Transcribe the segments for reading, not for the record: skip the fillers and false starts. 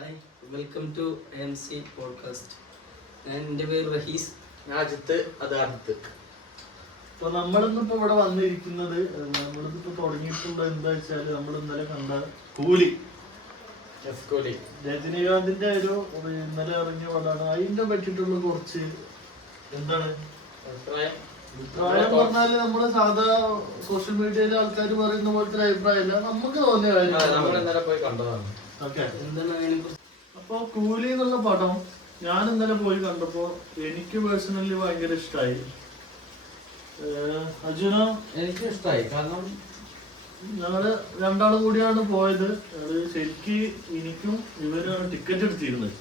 Hi, welcome to MC podcast. എൻ്റെ പേര് റഹീസ്. രാജ്യത്ത് അത് അടുത്ത്. അപ്പൊ നമ്മളിന്നിപ്പോ ഇവിടെ വന്നിരിക്കുന്നത് നമ്മളിപ്പോ തുടങ്ങിയിട്ടുള്ള എന്താ വെച്ചാല് നമ്മൾ ഇന്നലെ കണ്ട കൂലി രജനീകാന്തിന്റെ ഒരു ഇന്നലെ ഇറങ്ങിയ പടമാണ്. അതിനെ പറ്റിയിട്ടുള്ള കുറച്ച് എന്താണ് അഭിപ്രായം പറഞ്ഞാല് നമ്മള് സാധാ സോഷ്യൽ മീഡിയയിലെ ആൾക്കാർ പറയുന്ന പോലത്തെ അഭിപ്രായമല്ല, നമുക്ക് തോന്നിയ കാര്യം. ഓക്കെ, അപ്പൊ കൂലി എന്നുള്ള പടം ഞാൻ ഇന്നലെ പോയി കണ്ടപ്പോ എനിക്ക് പേഴ്സണലി ഭയങ്കര ഇഷ്ടമായി. അർജുനോ? എനിക്ക് ഇഷ്ടമായി. കാരണം ഞങ്ങള് രണ്ടാളും കൂടിയാണ് പോയത്. ശരിക്ക് എനിക്കും ഇവരാണ് ടിക്കറ്റ് എടുത്തിരുന്നത്.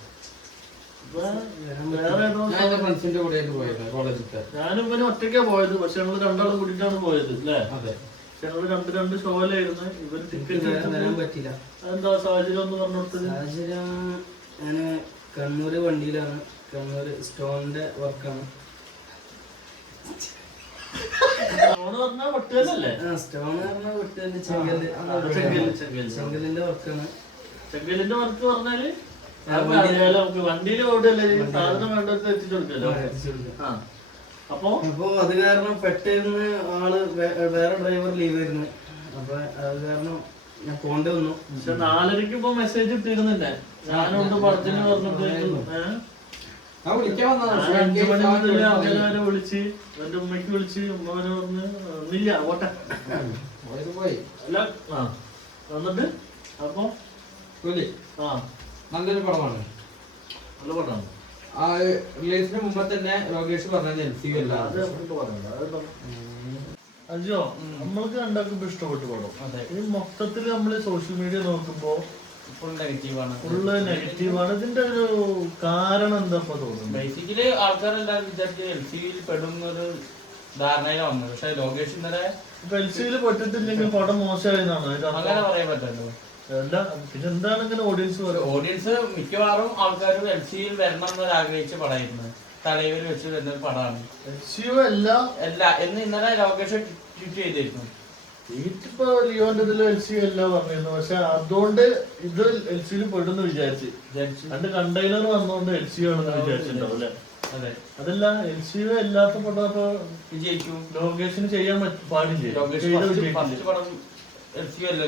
ഞാനും ഇവന് ഒറ്റയ്ക്കാ പോയത്. പക്ഷെ ഞങ്ങള് രണ്ടാളും കൂടിയിട്ടാണ് പോയത് അല്ലേ? ഞങ്ങള് രണ്ട് ഷോയിലായിരുന്നു. ഇവര് ടിക്കറ്റ് വരാൻ പറ്റില്ല. എന്താ സാഹചര്യം ഒന്ന് പറഞ്ഞു കൊടുത്തത്? സാഹചര്യം, ഞാന് കണ്ണൂര് വണ്ടിയിലാണ്. കണ്ണൂര് സ്റ്റോണിന്റെ വർക്കാണ്. ചെങ്കലിന്റെ വർക്കാണ്. ചെങ്കലിന്റെ വർക്ക് പറഞ്ഞാല് വണ്ടിയിൽ ഓടല്ലേ, സാധനം വേണ്ടത് എത്തിച്ചു കൊടുക്കല്ലോ. അപ്പൊ അത് കാരണം പെട്ടെന്ന് ആള് വേറെ ഡ്രൈവർ ലീവ് ആയിരുന്നു. അപ്പൊ അത് കാരണം ഞാൻ പോണ്ടി വന്നു. പക്ഷെ 4:30 ഇപ്പൊ മെസ്സേജ് ഇട്ടിരുന്നില്ലേ? ഞാനോണ്ട് പടത്തിന് പറഞ്ഞിട്ട് 5 മണി മുതൽ അങ്ങനെ വിളിച്ച് എന്റെ ഉമ്മയ്ക്ക് വിളിച്ച് ഉമ്മനെ പറഞ്ഞ് ഒന്നില്ല ഓട്ടെ അല്ല വന്നിട്ട്. അപ്പൊ നല്ലൊരു പടമാണ്. നല്ല പടമാണ്. ആ റിലീസിന് മുമ്പ് തന്നെ ലോകേഷ് പറഞ്ഞത് അജോ നമ്മൾക്ക് രണ്ടാൾക്കും ഇഷ്ടപ്പെട്ടു പടം. ഈ മൊത്തത്തില് നമ്മള് സോഷ്യൽ മീഡിയ നോക്കുമ്പോ ഫുള്ള് നെഗറ്റീവാണ്. ഇതിന്റെ ഒരു കാരണം എന്താ തോന്നുന്നു? ബേസിക്കലി ആൾക്കാരെല്ലാം വിചാരിച്ച് LCയിൽ പെടുന്നൊരു ധാരണയിലാണ് വന്നത്. പക്ഷെ ലോകേഷ് ഇന്നലെ LCയിൽ പെട്ടിട്ടില്ലെങ്കിൽ പടം മോശമായെന്നാണ് അങ്ങനെ പറയാൻ പറ്റല്ലോ. പിന്നെ എന്താണ് ഇങ്ങനെ ഓഡിയൻസ് മിക്കവാറും ആൾക്കാരും LCയിൽ വരണം എന്നൊരു ആഗ്രഹിച്ച പടമായിരുന്നു. തലയിൽ വെച്ച് വരുന്ന ഒരു പടമാണ് അല്ല എന്ന് ഇന്നലെ ലോകേഷ് ട്വീറ്റ് ചെയ്തിരുന്നു. ഇപ്പൊ ലിയോന്റെ ഇതിൽ LC അല്ല പറഞ്ഞിരുന്നു. പക്ഷെ അതുകൊണ്ട് ഇത് LCയിൽ പെടുന്നു വിചാരിച്ച് രണ്ട് കണ്ടെയ്നർ വന്നോണ്ട് LC ആണെന്ന് വിചാരിച്ചിട്ടുണ്ടാവും അല്ലെ? അതല്ല, LC അല്ലാത്ത പടം അപ്പൊ വിജയിക്കും. ലോകേഷിന് ചെയ്യാൻ പാടില്ല. പടം LC അല്ലല്ലോ.